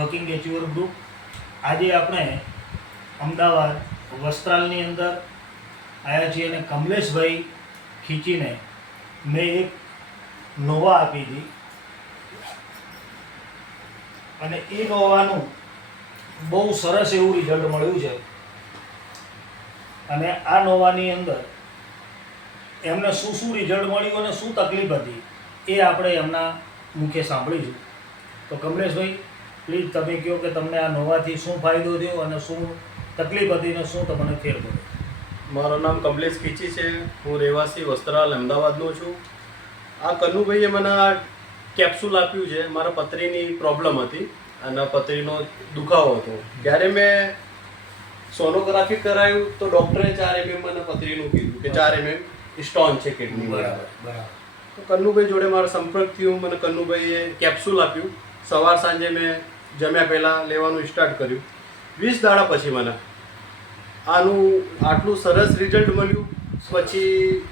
Rocking એચ્યુઅર group. આજે આપણે અમદાવાદ વસ્ત્રાલની અંદર આવ્યા છીએ અને કમલેશભાઈ ખીચીને મેં એક નોવા આપી હતી અને એ નોવાનું બહુ સરસ એવું રિઝલ્ટ મળ્યું છે. અને આ નોવાની અંદર એમને શું શું રિઝલ્ટ મળ્યું અને શું તકલીફ હતી એ આપણે એમના મુખે સાંભળીશું. તો કમલેશભાઈ પ્લીઝ તમે કહો કે તમને આ નોવાથી શું ફાયદો થયો અને શું તકલીફ હતી ને શું તમને ફેર પડ્યો. મારું નામ કમલેશ ખીચી છે. હું રહેવાસી વસ્ત્રાલ અમદાવાદનો છું. આ કનુભાઈએ મને આ કેપ્સ્યુલ આપ્યું છે. મારા પથરીની પ્રોબ્લેમ હતી અને પથરીનો દુખાવો હતો. જ્યારે મેં સોનોગ્રાફી કરાયું તો ડૉક્ટરે 4 mm મને પથરીનું કીધું કે 4 mm સ્ટોન છે કિડની. બરાબર. તો કનુભાઈ જોડે મારો સંપર્ક થયો. મને કનુભાઈએ કેપ્સ્યુલ આપ્યું. સવાર સાંજે મેં જમ્યા પહેલાં લેવાનું સ્ટાર્ટ કર્યું. 20 દાડા પછી મને આનું આટલું સરસ રિઝલ્ટ મળ્યું. પછી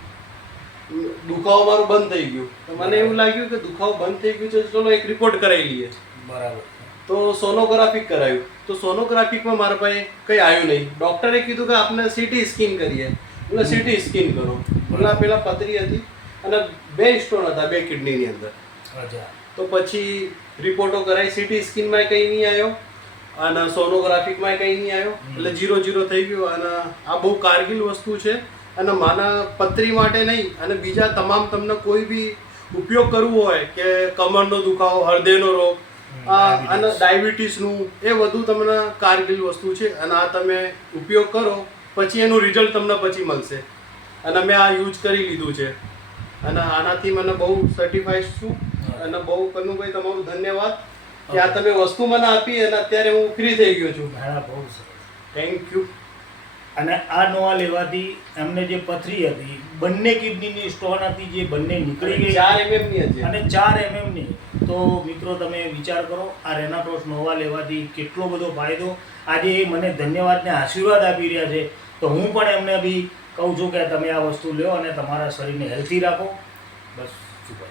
દુખાવો મારું બંધ થઈ ગયું. તો મને એવું લાગ્યું કે દુખાવો બંધ થઈ ગયું છે, ચલો એક રિપોર્ટ કરાવી લઈએ. બરાબર. તો સોનોગ્રાફી કરાયું. તો સોનોગ્રાફીમાં મારા પાસે કંઈ આવ્યું નહીં. ડૉક્ટરે કીધું કે આપણે સીટી સ્કેન કરીએ. એટલે સીટી સ્કેન કરો. એટલે પેલા પથરી હતી અને 2 સ્ટોન હતા 2 કિડનીની અંદર. અચ્છા. તો પછી રિપોર્ટો કરાવી. સીટી સ્કેનમાં કંઈ નહીં આવ્યો અને સોનોગ્રાફીમાં કંઈ નહીં આવ્યો. એટલે 0-0 થઈ ગયું. અને આ બહુ કારગિલ વસ્તુ છે અને માના પથરી માટે નહીં અને બીજા તમામ તમને કોઈ બી ઉપયોગ કરવો હોય કે કમરનો દુખાવો, હૃદયનો રોગ અને ડાયાબિટીસનું, એ બધું તમને કારગિલ વસ્તુ છે. અને આ તમે ઉપયોગ કરો પછી એનું રિઝલ્ટ તમને પછી મળશે. અને મેં આ યુઝ કરી લીધું છે અને આનાથી મને બહુ સર્ટિફાઈડ છું. અને બહુ કનુભાઈ તમારું ધન્યવાદ કે આ તમે વસ્તુ મને આપી અને અત્યારે હું ફ્રી થઈ ગયો છું. હા, બહુ સરસ. Thank you. અને આ નોવા લેવાથી એમને જે પથરી હતી, બંને કિડનીની સ્ટોન હતી જે બંને નીકળી ગઈ 4 mm ની હતી અને 4 mm ની. તો મિત્રો તમે વિચાર કરો આ રેનાટોસ નોવા લેવાથી કેટલો બધો ફાયદો. આજે એ મને ધન્યવાદ ને આશીર્વાદ આપી રહ્યા છે. તો હું પણ એમને બી કહું છું કે તમે આ વસ્તુ લ્યો અને તમારા શરીરને હેલ્થી રાખો. બસ શું કહે.